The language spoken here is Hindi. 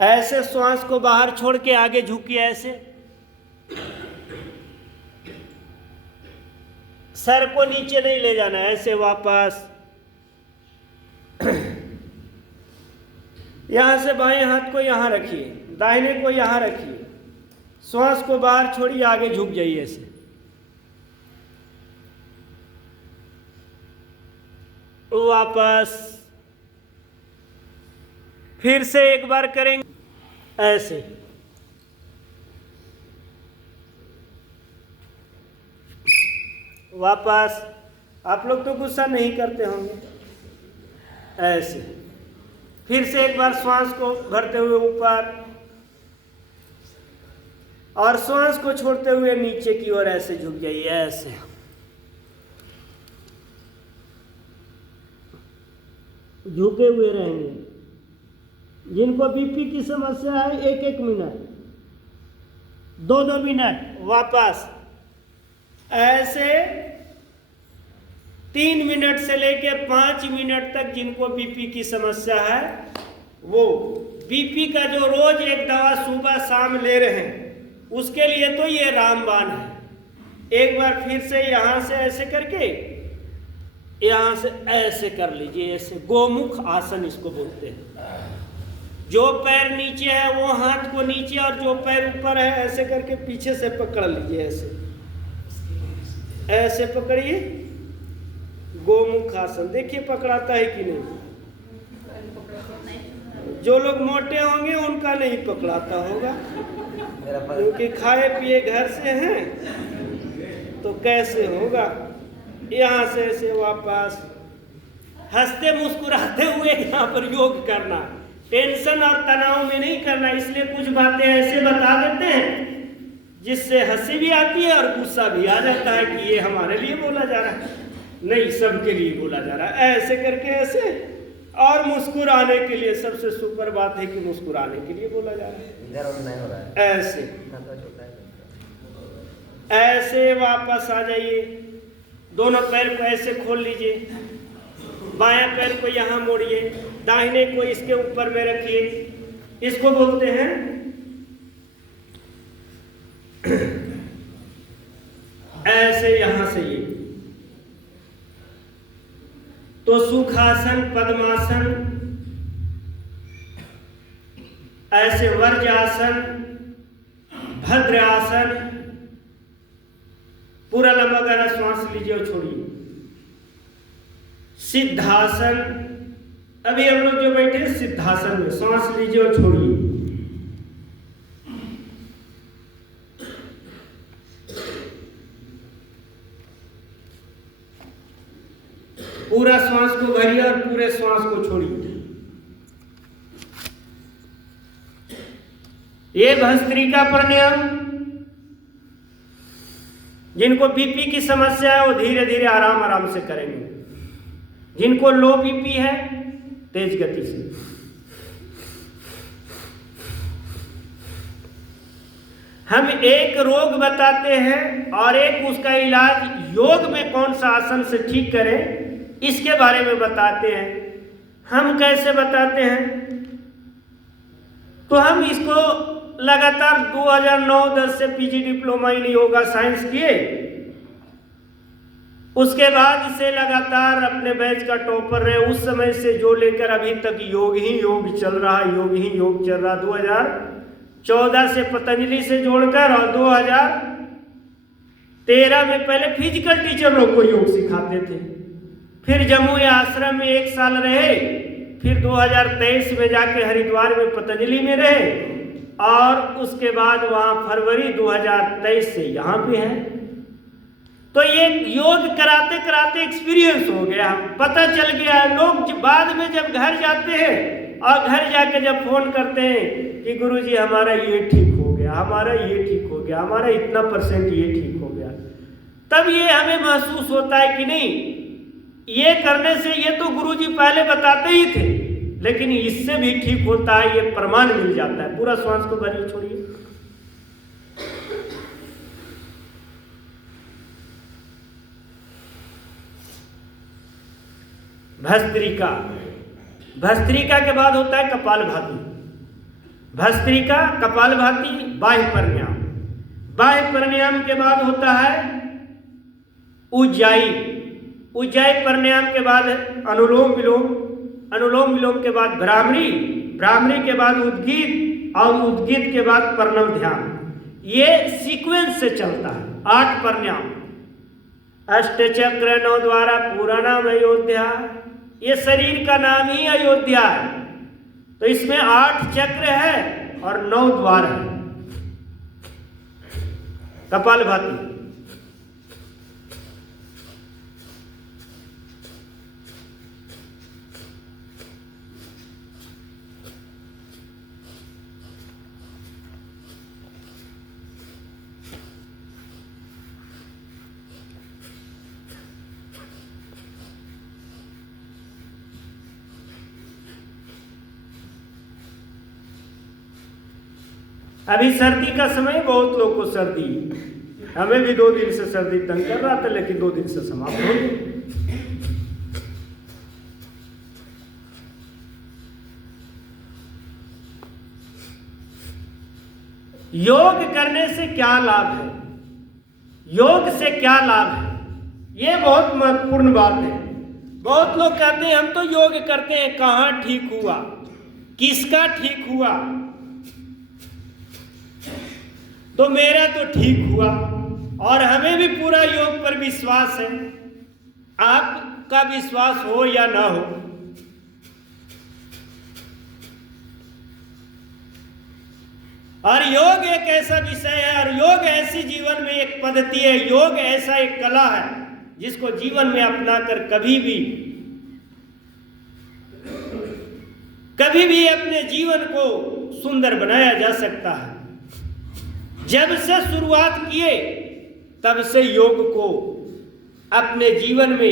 ऐसे श्वास को बाहर छोड़ के आगे झुकिए, ऐसे सर को नीचे नहीं ले जाना, ऐसे वापस। यहां से बाएं हाथ को यहां रखिए, दाहिने को यहां रखिए, श्वास को बाहर छोड़िए, आगे झुक जाइए ऐसे। वापस, फिर से एक बार करेंगे ऐसे। वापस, आप लोग तो गुस्सा नहीं करते होंगे, ऐसे। फिर से एक बार श्वास को भरते हुए ऊपर और श्वास को छोड़ते हुए नीचे की ओर ऐसे झुक जाइए, ऐसे। झुके हुए रहेंगे। जिनको बीपी की समस्या है 1-1 मिनट, 2-2 मिनट, वापस ऐसे 3 मिनट से लेके 5 मिनट तक जिनको बीपी की समस्या है, वो बीपी का जो रोज एक दवा सुबह शाम ले रहे हैं, उसके लिए तो ये रामबाण है। एक बार फिर से यहां से ऐसे करके यहां से ऐसे कर लीजिए, ऐसे गोमुख आसन इसको बोलते हैं। जो पैर नीचे है वो हाथ को नीचे, और जो पैर ऊपर है ऐसे करके पीछे से पकड़ लीजिए, ऐसे ऐसे पकड़िए, गोमुख आसन। देखिए पकड़ाता है कि नहीं। जो लोग मोटे होंगे उनका नहीं पकड़ाता होगा, क्योंकि खाए पिए घर से हैं, तो कैसे होगा। यहाँ से ऐसे वापस, हंसते मुस्कुराते हुए यहाँ पर योग करना, टेंशन और तनाव में नहीं करना। इसलिए कुछ बातें ऐसे बता देते हैं जिससे हंसी भी आती है और गुस्सा भी आ जाता है कि ये हमारे लिए बोला जा रहा है, नहीं सबके लिए बोला जा रहा है। ऐसे करके ऐसे, और मुस्कुराने के लिए सबसे सुपर बात है कि मुस्कुराने के लिए बोला जा रहा है। ऐसे ऐसे वापस आ जाइए, दोनों पैर को ऐसे खोल लीजिए, बायां पैर को यहाँ मोड़िए, दाहिने को इसके ऊपर में रखिए। इसको बोलते हैं ऐसे, यहां से ये तो सुखासन, पद्मासन, ऐसे वर्ज्यासन, भद्रासन। पूरा लंबा गहरा श्वास लीजिए और छोड़िए। सिद्धासन, अभी हम लोग जो बैठे हैं सिद्धासन में, श्वास लीजिए और छोड़िए। पूरा श्वास को भरिए और पूरे श्वास को छोड़िए। ये भस्त्रिका प्राणायाम, जिनको बीपी की समस्या है वो धीरे धीरे आराम आराम से करेंगे। जिनको लो बीपी है तेज गति से। हम एक रोग बताते हैं और एक उसका इलाज योग में कौन सा आसन से ठीक करें, इसके बारे में बताते हैं। हम कैसे बताते हैं, तो हम इसको लगातार 2009-10 से PG diploma in yoga science किए। उसके बाद से लगातार अपने बैच का टॉपर रहे। उस समय से जो लेकर अभी तक योग ही योग चल रहा, योग ही योग चल रहा। 2014 से पतंजलि से जोड़कर और 2013 में पहले फिजिकल टीचर लोग को योग सिखाते थे, फिर जम्मू आश्रम में 1 साल रहे, फिर 2023 में जाके हरिद्वार में पतंजलि में रहे, और उसके बाद वहाँ फरवरी 2023 से यहाँ पे हैं। तो ये योग कराते कराते एक्सपीरियंस हो गया, पता चल गया। लोग बाद में जब घर जाते हैं और घर जाके जब फोन करते हैं कि गुरुजी हमारा ये ठीक हो गया, हमारा ये ठीक हो गया, हमारा इतना % ये ठीक हो गया, तब ये हमें महसूस होता है कि नहीं, ये करने से, ये तो गुरुजी पहले बताते ही थे, लेकिन इससे भी ठीक होता है, ये प्रमाण मिल जाता है। पूरा श्वास को भरिए, छोड़िए। भस्त्रिका, भस्त्रिका के बाद होता है कपालभाति। भस्त्रिका, कपालभाति, बाह्य प्राणायाम। बाह्य प्राणायाम के बाद होता है उज्जाई। उज्जाई प्राणायाम के बाद अनुलोम विलोम। अनुलोम विलोम के बाद भ्रामरी। भ्रामरी के बाद उद्गीत और उद्गीत के बाद प्रणव ध्यान। ये सीक्वेंस से चलता है। 8 प्राणायाम। अष्टचक्र 9 द्वारा पूरा नाम अयोध्या। ये शरीर का नाम ही अयोध्या है। तो इसमें 8 चक्र है और 9 द्वार है। कपालभाति। अभी सर्दी का समय, बहुत लोग को सर्दी, हमें भी 2 दिन से सर्दी तंग कर रहा था, लेकिन 2 दिन से समाप्त हो गई। योग करने से क्या लाभ है? योग से क्या लाभ है? ये बहुत महत्वपूर्ण बात है। बहुत लोग कहते हैं हम तो योग करते हैं, कहाँ ठीक हुआ, किसका ठीक हुआ? तो मेरा तो ठीक हुआ और हमें भी पूरा योग पर विश्वास है। आपका विश्वास हो या ना हो, और योग एक ऐसा विषय है और योग ऐसी जीवन में एक पद्धति है, योग ऐसा एक कला है जिसको जीवन में अपनाकर कभी भी अपने जीवन को सुंदर बनाया जा सकता है। जब से शुरुआत किए तब से योग को अपने जीवन में